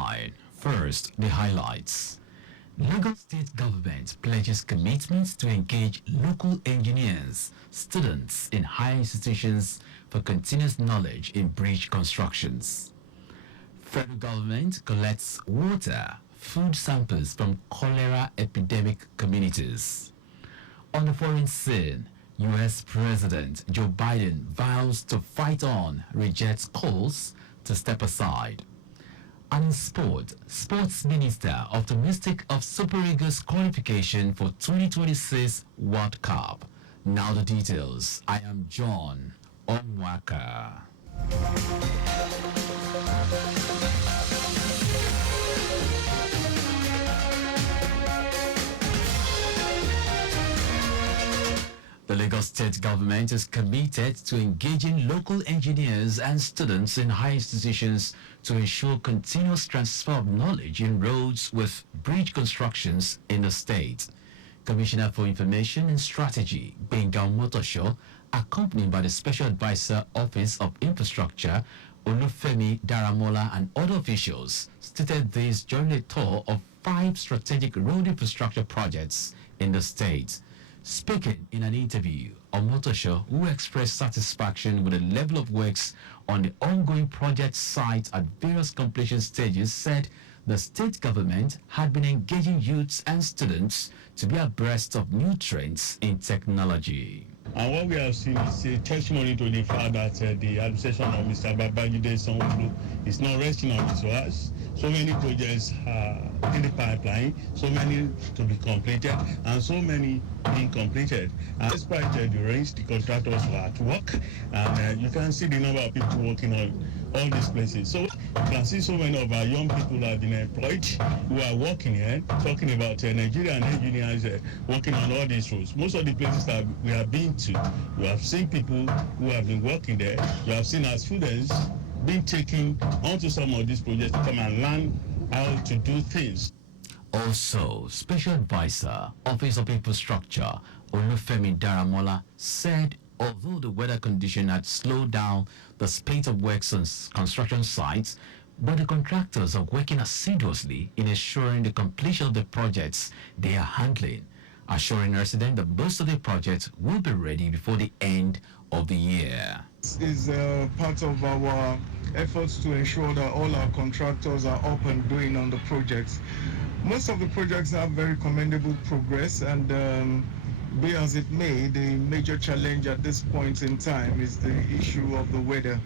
9. First, the highlights. Lagos State Government pledges commitment to engage local engineers, students in higher institutions for continuous knowledge in bridge constructions. Federal government collects water, food samples from cholera epidemic communities. On the foreign scene, U.S. President Joe Biden vows to fight on, rejects calls to step aside. And in sport, Sports Minister optimistic of Super Eagles qualification for 2026 World Cup. Now the details. I am John Omoaka. The Lagos State Government is committed to engaging local engineers and students in higher institutions to ensure continuous transfer of knowledge in roads with bridge constructions in the state. Commissioner for Information and Strategy, Benga Motosho, accompanied by the Special Advisor Office of Infrastructure, Olufemi Daramola, and other officials, stated this during a tour of 5 strategic road infrastructure projects in the state. Speaking in an interview, Omotosho, who expressed satisfaction with the level of works on the ongoing project sites at various completion stages, said the state government had been engaging youths and students to be abreast of new trends in technology. And what we have seen is a testimony to the fact that the administration of Mr. Babajide Sanwo-Olu is not resting on his laurels. So many projects are in the pipeline, so many to be completed, and so many being completed. And despite the rains, the contractors were at work, and you can see the number of people working on all these places. So you can see so many of our young people have been employed who are working here, talking about Nigerian engineers working on all these roads. Most of the places that we have been to, you have seen people who have been working there. You have seen our students being taken onto some of these projects to come and learn how to do things. Also, Special Advisor, Office of Infrastructure, Olufemi Daramola, said although the weather condition had slowed down the spate of works on construction sites, but the contractors are working assiduously in ensuring the completion of the projects they are handling, assuring residents that most of the projects will be ready before the end of the year. This is part of our efforts to ensure that all our contractors are up and doing on the projects. Most of the projects have very commendable progress, and be as it may, the major challenge at this point in time is the issue of the weather.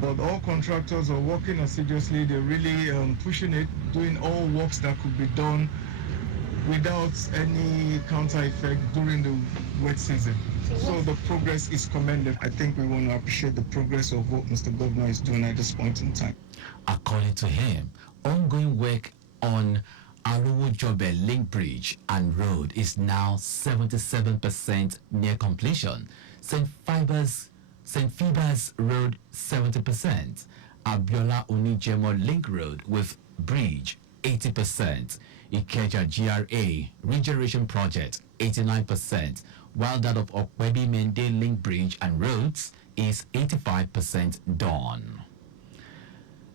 But all contractors are working assiduously. They're really pushing it, doing all works that could be done without any counter effect during the wet season. So the progress is commended. I think we want to appreciate the progress of what Mr. Governor is doing at this point in time. According to him, ongoing work on Aruwo-Jobe Link Bridge and Road is now 77% near completion. St. Phoebus Road 70%. Abiola Onijemo Link Road with Bridge 80%. Ikeja GRA Regeneration Project 89%, while that of Okwebi Mende Link Bridge and Roads is 85% done.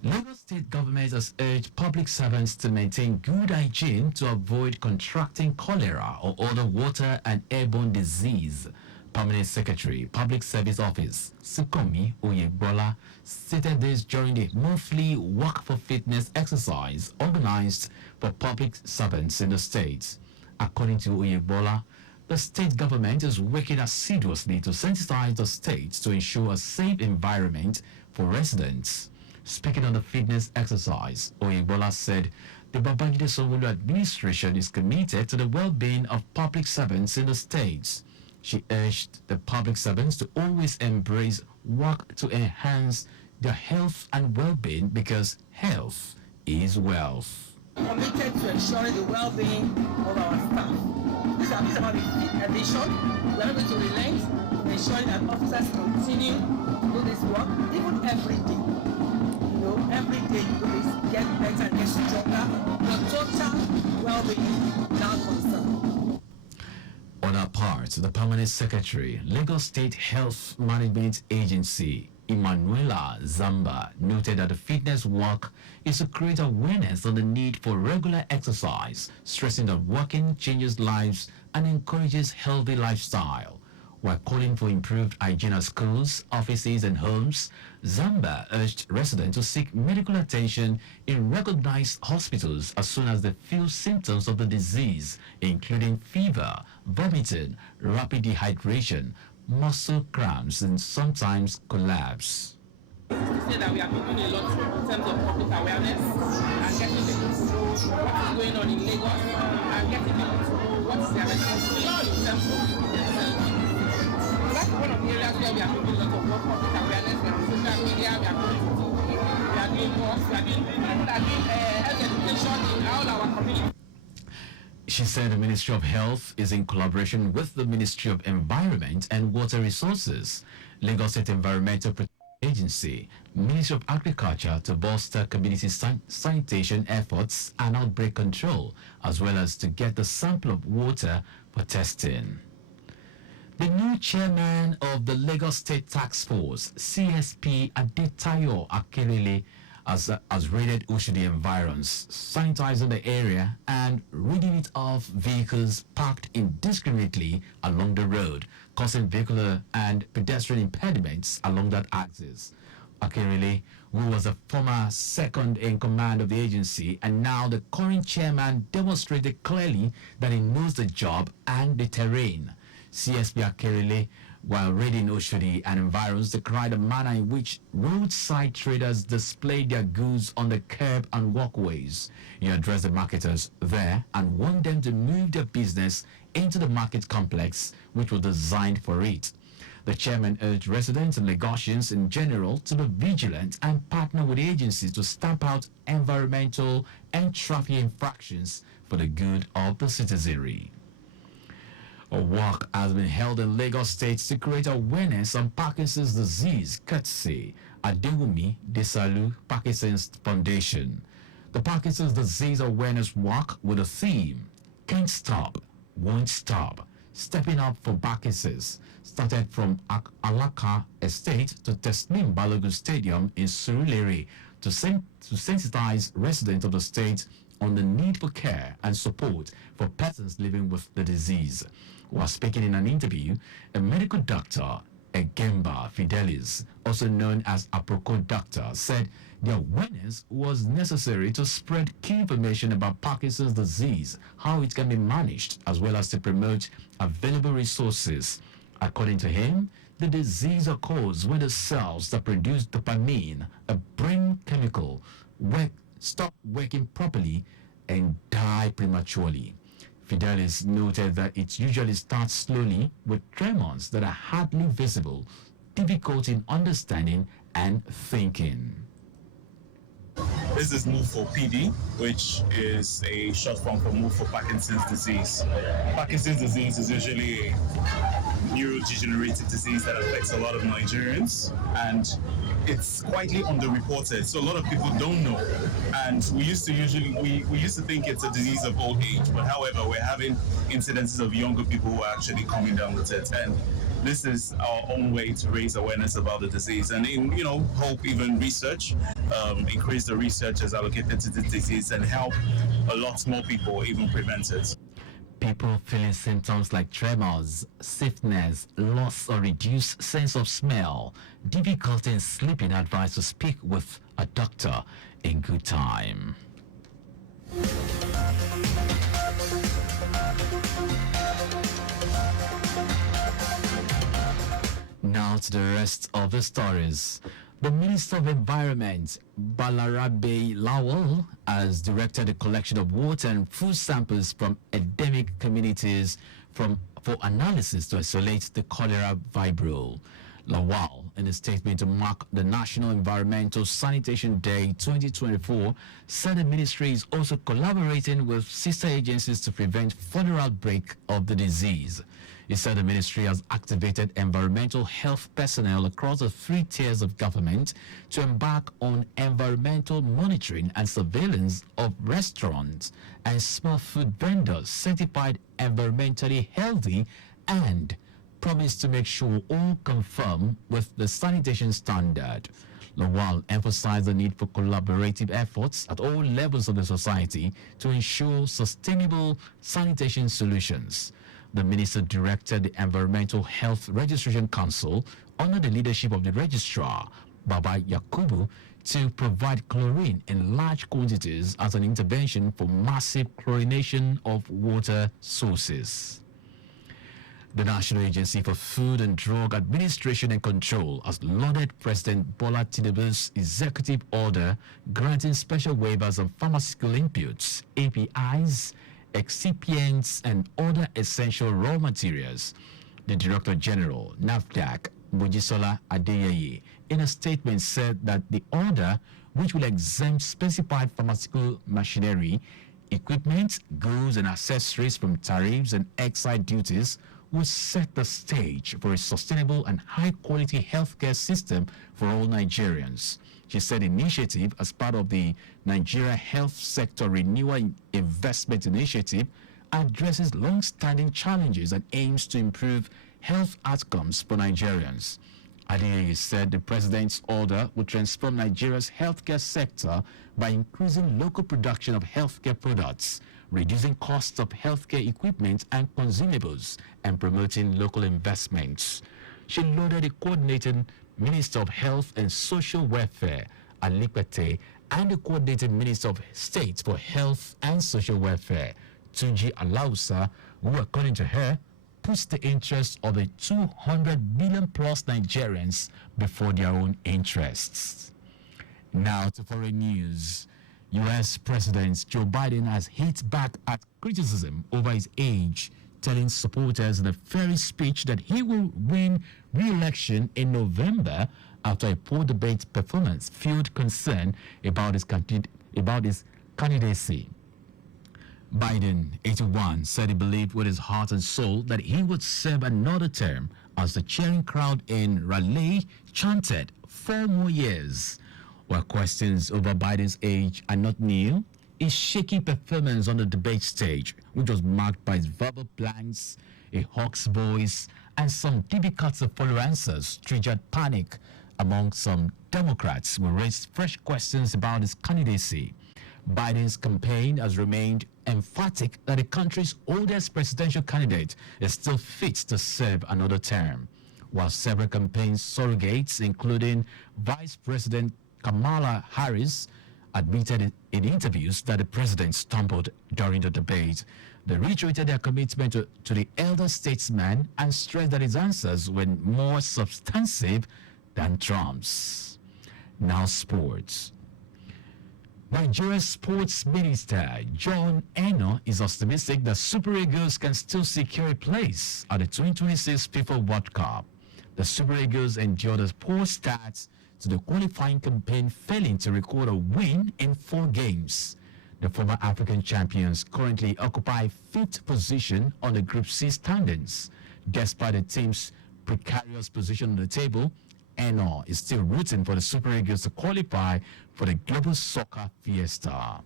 Lagos State Government has urged public servants to maintain good hygiene to avoid contracting cholera or other water and airborne disease. Permanent Secretary, Public Service Office, Sukomi Oyebola, stated this during the monthly Walk for Fitness exercise organized for public servants in the state. According to Oyebola, the state government is working assiduously to sensitize the state to ensure a safe environment for residents. Speaking on the fitness exercise, Oyebola said the Babajide Sanwo-Olu administration is committed to the well-being of public servants in the state. She urged the public servants to always embrace work to enhance their health and well-being because health is wealth. Committed to ensuring the well-being of our staff. These are about the fifth edition. We are going to relent in ensuring that officers continue to do this work, even every day. You know, every day you do this, get better and get stronger. Your total well-being now concerned. On our part, the Permanent Secretary, Lagos State Health Management Agency, Emanuela Zamba noted that the fitness walk is to create awareness on the need for regular exercise, stressing that walking changes lives and encourages healthy lifestyle. While calling for improved hygiene at schools, offices, and homes, Zamba urged residents to seek medical attention in recognized hospitals as soon as they feel symptoms of the disease, including fever, vomiting, rapid dehydration, muscle cramps, and sometimes collapse. Say that we have been doing a lot in terms of public awareness and getting people to know what is going on in Lagos and getting people to know what is their responsibility in terms of so that's one of the areas where we are doing a lot of work, public awareness. We are on social media, we are going to TV, we are doing works, we are doing health education in all our communities. She said the Ministry of Health is in collaboration with the Ministry of Environment and Water Resources, Lagos State Environmental Protection Agency, Ministry of Agriculture to bolster community sanitation efforts and outbreak control, as well as to get the sample of water for testing. The new chairman of the Lagos State Task Force, CSP Adetayo Akerele, has raided Oshodi environs, sanitizing the area and ridding it of vehicles parked indiscriminately along the road, causing vehicular and pedestrian impediments along that axis. Akerele, who was a former second in command of the agency and now the current chairman, demonstrated clearly that he knows the job and the terrain. CSP Akerele, while raiding Oshodi and environs, decried the manner in which roadside traders display their goods on the curb and walkways. He addressed the marketers there and warned them to move their business into the market complex, which was designed for it. The chairman urged residents and Lagosians in general to be vigilant and partner with agencies to stamp out environmental and traffic infractions for the good of the citizenry. A walk has been held in Lagos State to create awareness on Parkinson's disease, courtesy Adewumi Desalu Parkinson's Foundation. The Parkinson's Disease Awareness Walk with the theme, Can't Stop, Won't Stop, Stepping Up for Parkinson's, started from Alaka Estate to Teslim Balogun Stadium in Surulere to sensitize residents of the state on the need for care and support for persons living with the disease. While speaking in an interview, a medical doctor, Egemba Fidelis, also known as Aproko Doctor, said the awareness was necessary to spread key information about Parkinson's disease, how it can be managed, as well as to promote available resources. According to him, the disease occurs when the cells that produce dopamine, a brain chemical, stop working properly and die prematurely. Fidelis noted that it usually starts slowly with tremors that are hardly visible, difficult in understanding and thinking. This is Move for PD, which is a short form for Move for Parkinson's disease. Parkinson's disease is usually a neurodegenerative disease that affects a lot of Nigerians, and it's quietly underreported, so a lot of people don't know. And we used to think it's a disease of old age, but however, we're having incidences of younger people who are actually coming down with it. And this is our own way to raise awareness about the disease and, hope even research, increase the research as allocated to the disease and help a lot more people even prevent it. People feeling symptoms like tremors, stiffness, loss or reduced sense of smell, difficulty in sleeping are advised to speak with a doctor in good time. Now to the rest of the stories. The Minister of Environment, Balarabe Lawal, has directed the collection of water and food samples from endemic communities for analysis to isolate the cholera vibrio. Lawal, in a statement to mark the National Environmental Sanitation Day 2024, said the ministry is also collaborating with sister agencies to prevent further outbreak of the disease. He said the ministry has activated environmental health personnel across the 3 tiers of government to embark on environmental monitoring and surveillance of restaurants and small food vendors certified environmentally healthy and promised to make sure all conform with the sanitation standard. Lawal emphasized the need for collaborative efforts at all levels of the society to ensure sustainable sanitation solutions. The minister directed the Environmental Health Registration Council, under the leadership of the registrar, Baba Yakubu, to provide chlorine in large quantities as an intervention for massive chlorination of water sources. The National Agency for Food and Drug Administration and Control has lauded President Bola Tinubu's executive order granting special waivers of pharmaceutical inputs, APIs, excipients, and other essential raw materials. The Director General, NAFDAC, Mojisola Adeyeye, in a statement said that the order, which will exempt specified pharmaceutical machinery, equipment, goods, and accessories from tariffs and excise duties, will set the stage for a sustainable and high-quality healthcare system for all Nigerians. She said the initiative, as part of the Nigeria Health Sector Renewal Investment Initiative, addresses long-standing challenges and aims to improve health outcomes for Nigerians. Adeyeye said the president's order will transform Nigeria's healthcare sector by increasing local production of healthcare products, reducing costs of healthcare equipment and consumables, and promoting local investments. She lauded the coordinating Minister of Health and Social Welfare, Alipete, and the coordinating Minister of State for Health and Social Welfare, Tunji Alausa, who, according to her, puts the interests of the 200 million plus Nigerians before their own interests. Now to foreign news. U.S. President Joe Biden has hit back at criticism over his age, telling supporters in a fiery speech that he will win re-election in November after a poor debate performance fueled concern about his candidacy. Biden, 81, said he believed with his heart and soul that he would serve another term as the cheering crowd in Raleigh chanted 4 more years. While questions over Biden's age are not new, his shaky performance on the debate stage, which was marked by his verbal blanks, a hawk's voice, and some difficult to follow answers, triggered panic among some Democrats who raised fresh questions about his candidacy. Biden's campaign has remained emphatic that the country's oldest presidential candidate is still fit to serve another term, while several campaign surrogates, including Vice President Kamala Harris, admitted in interviews that the president stumbled during the debate. They reiterated their commitment to the elder statesman and stressed that his answers were more substantive than Trump's. Now sports. Nigeria's sports minister, John Eno, is optimistic that Super Eagles can still secure a place at the 2026 FIFA World Cup. The Super Eagles endured a poor start to the qualifying campaign, failing to record a win in 4 games. The former African champions currently occupy 5th position on the Group C standings. Despite the team's precarious position on the table, Eno is still rooting for the Super Eagles to qualify for the Global Soccer Fiesta.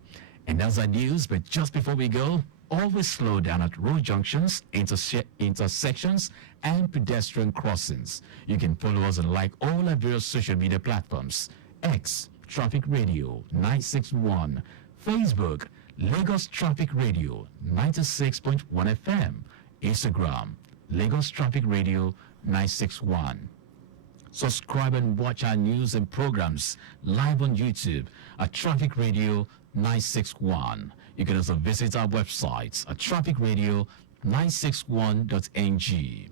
And that's our news, but just before we go, always slow down at road junctions, intersections, and pedestrian crossings. You can follow us and like all our various social media platforms: X, Traffic Radio 961, Facebook, Lagos Traffic Radio 96.1 FM, Instagram, Lagos Traffic Radio 961. Subscribe and watch our news and programs live on YouTube at Traffic Radio 961. You can also visit our website at trafficradio961.ng.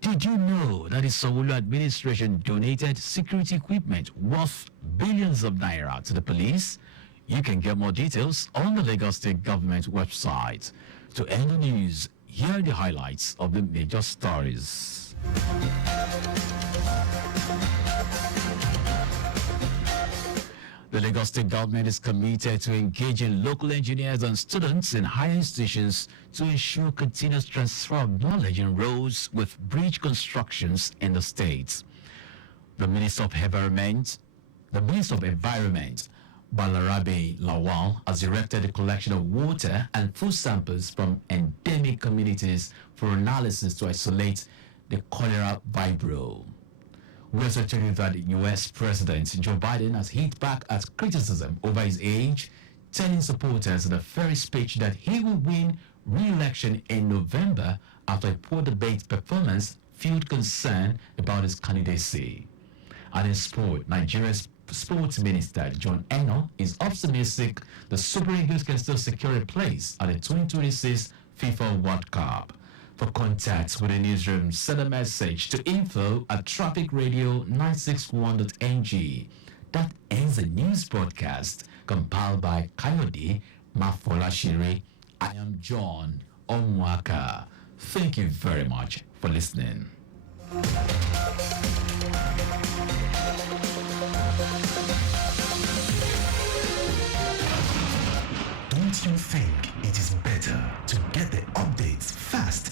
Did you know that the Sanwo-Olu administration donated security equipment worth billions of naira to the police? You can get more details on the Lagos State Government website. To end the news, here are the highlights of the major stories. The Lagos State Government is committed to engaging local engineers and students in higher institutions to ensure continuous transfer of knowledge and roads with bridge constructions in the state. The Minister of Environment, Balarabe Lawal, has directed the collection of water and food samples from endemic communities for analysis to isolate the cholera vibro. We also tell you that US President Joe Biden has hit back at criticism over his age, telling supporters in a very speech that he will win re-election in November after a poor debate performance fueled concern about his candidacy. And in sport, Nigeria's sports minister John Eno is optimistic the Super Eagles can still secure a place at the 2026 FIFA World Cup. For contacts with the newsroom, send a message to info@trafficradio961.ng. That ends the news broadcast compiled by Kayode Mafolashiri. I am John Omoaka. Thank you very much for listening. Don't you think it is better to get the updates fast